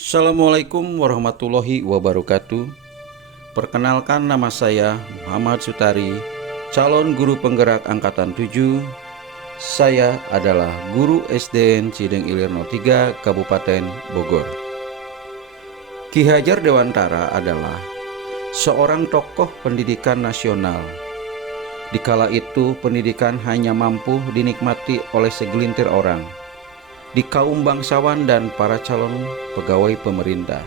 Assalamualaikum warahmatullahi wabarakatuh. Perkenalkan, nama saya Muhammad Sutari, calon guru penggerak angkatan 7. Saya adalah guru SDN Cideng Ilir 03 Kabupaten Bogor. Ki Hajar Dewantara adalah seorang tokoh pendidikan nasional. Dikala itu pendidikan hanya mampu dinikmati oleh segelintir orang di kaum bangsawan dan para calon pegawai pemerintah.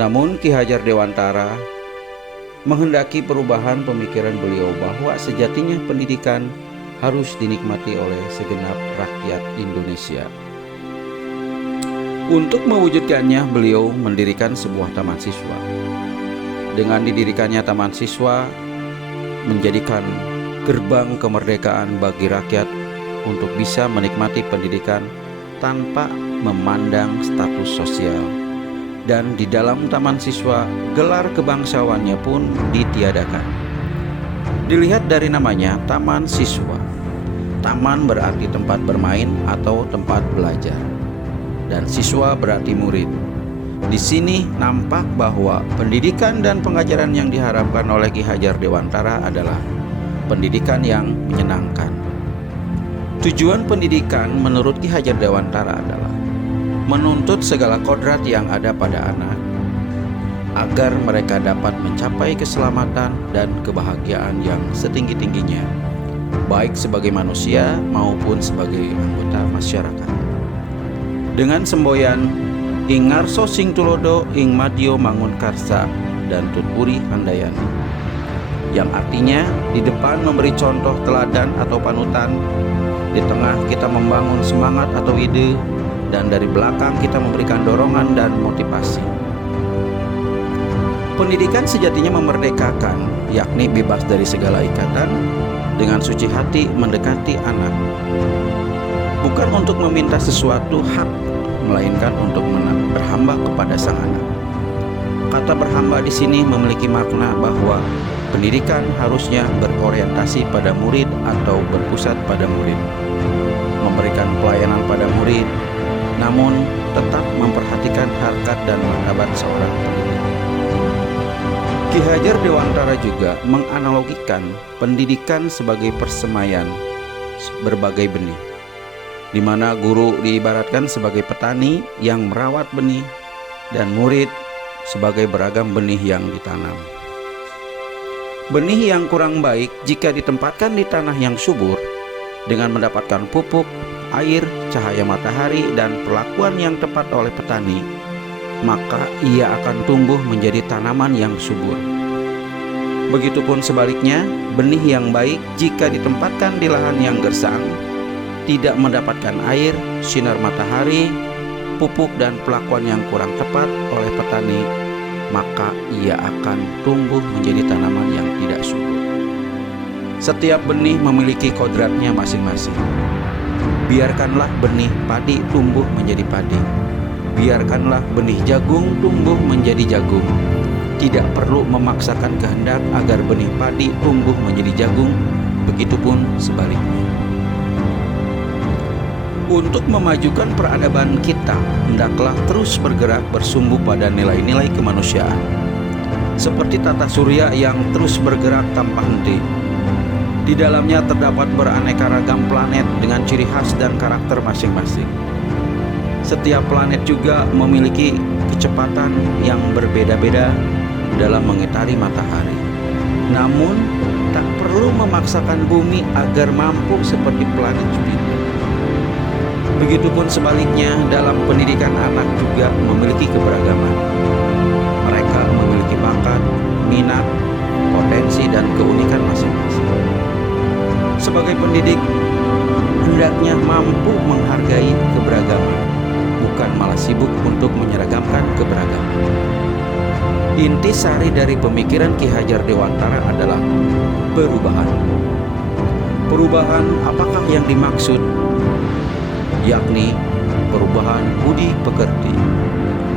Namun Ki Hajar Dewantara menghendaki perubahan pemikiran beliau bahwa sejatinya pendidikan harus dinikmati oleh segenap rakyat Indonesia. Untuk mewujudkannya, beliau mendirikan sebuah taman siswa. Dengan didirikannya taman siswa menjadikan gerbang kemerdekaan bagi rakyat untuk bisa menikmati pendidikan tanpa memandang status sosial. Dan di dalam taman siswa, gelar kebangsawannya pun ditiadakan. Dilihat dari namanya, taman siswa. Taman berarti tempat bermain atau tempat belajar, dan siswa berarti murid. Di sini nampak bahwa pendidikan dan pengajaran yang diharapkan oleh Ki Hajar Dewantara adalah pendidikan yang menyenangkan. Tujuan pendidikan menurut Ki Hajar Dewantara adalah menuntut segala kodrat yang ada pada anak agar mereka dapat mencapai keselamatan dan kebahagiaan yang setinggi-tingginya, baik sebagai manusia maupun sebagai anggota masyarakat. Dengan semboyan ing ngarso sing tulodo ing madya mangun karsa dan tutpuri handayani, yang artinya di depan memberi contoh teladan atau panutan, di tengah kita membangun semangat atau ide, dan dari belakang kita memberikan dorongan dan motivasi. Pendidikan sejatinya memerdekakan, yakni bebas dari segala ikatan, dengan suci hati mendekati anak. Bukan untuk meminta sesuatu hak, melainkan untuk berhamba kepada sang anak. Kata berhamba di sini memiliki makna bahwa pendidikan harusnya berorientasi pada murid atau berpusat pada murid, memberikan pelayanan pada murid, namun tetap memperhatikan harkat dan martabat seorang pendidik. Ki Hajar Dewantara juga menganalogikan pendidikan sebagai persemaian berbagai benih, di mana guru diibaratkan sebagai petani yang merawat benih dan murid sebagai beragam benih yang ditanam. Benih yang kurang baik jika ditempatkan di tanah yang subur dengan mendapatkan pupuk, air, cahaya matahari, dan perlakuan yang tepat oleh petani, maka ia akan tumbuh menjadi tanaman yang subur. Begitupun sebaliknya, benih yang baik jika ditempatkan di lahan yang gersang, tidak mendapatkan air, sinar matahari, pupuk, dan perlakuan yang kurang tepat oleh petani, maka ia akan tumbuh menjadi tanaman yang tidak subur. Setiap benih memiliki kodratnya masing-masing. Biarkanlah benih padi tumbuh menjadi padi. Biarkanlah benih jagung tumbuh menjadi jagung. Tidak perlu memaksakan kehendak agar benih padi tumbuh menjadi jagung, begitupun sebaliknya. Untuk memajukan peradaban kita, hendaklah terus bergerak bersumbu pada nilai-nilai kemanusiaan, seperti tata surya yang terus bergerak tanpa henti. Di dalamnya terdapat beraneka ragam planet dengan ciri khas dan karakter masing-masing. Setiap planet juga memiliki kecepatan yang berbeda-beda dalam mengitari matahari. Namun, tak perlu memaksakan bumi agar mampu seperti planet Jupiter. Begitupun sebaliknya, dalam pendidikan anak juga memiliki keberagaman. Mereka memiliki bakat, minat, potensi, dan keunikan masing-masing. Sebagai pendidik, hendaknya mampu menghargai keberagaman, bukan malah sibuk untuk menyeragamkan keberagaman. Inti sari dari pemikiran Ki Hajar Dewantara adalah perubahan. Perubahan apakah yang dimaksud? Yakni perubahan budi pekerti,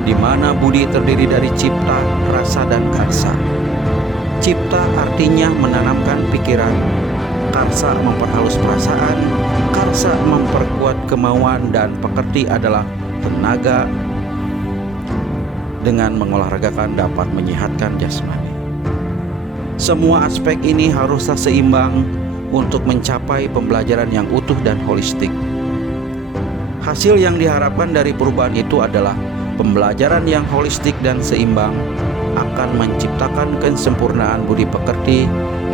di mana budi terdiri dari cipta, rasa, dan karsa. Cipta artinya menanamkan pikiran, karsa memperhalus perasaan, karsa memperkuat kemauan, dan pekerti adalah tenaga dengan mengolahragakan dapat menyehatkan jasmani. Semua aspek ini haruslah seimbang untuk mencapai pembelajaran yang utuh dan holistik. Hasil yang diharapkan dari perubahan itu adalah pembelajaran yang holistik dan seimbang akan menciptakan kesempurnaan budi pekerti,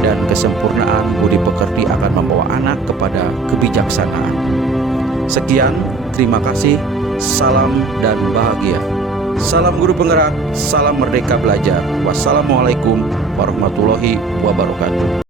dan kesempurnaan budi pekerti akan membawa anak kepada kebijaksanaan. Sekian, terima kasih, salam dan bahagia. Salam guru penggerak, salam merdeka belajar. Wassalamualaikum warahmatullahi wabarakatuh.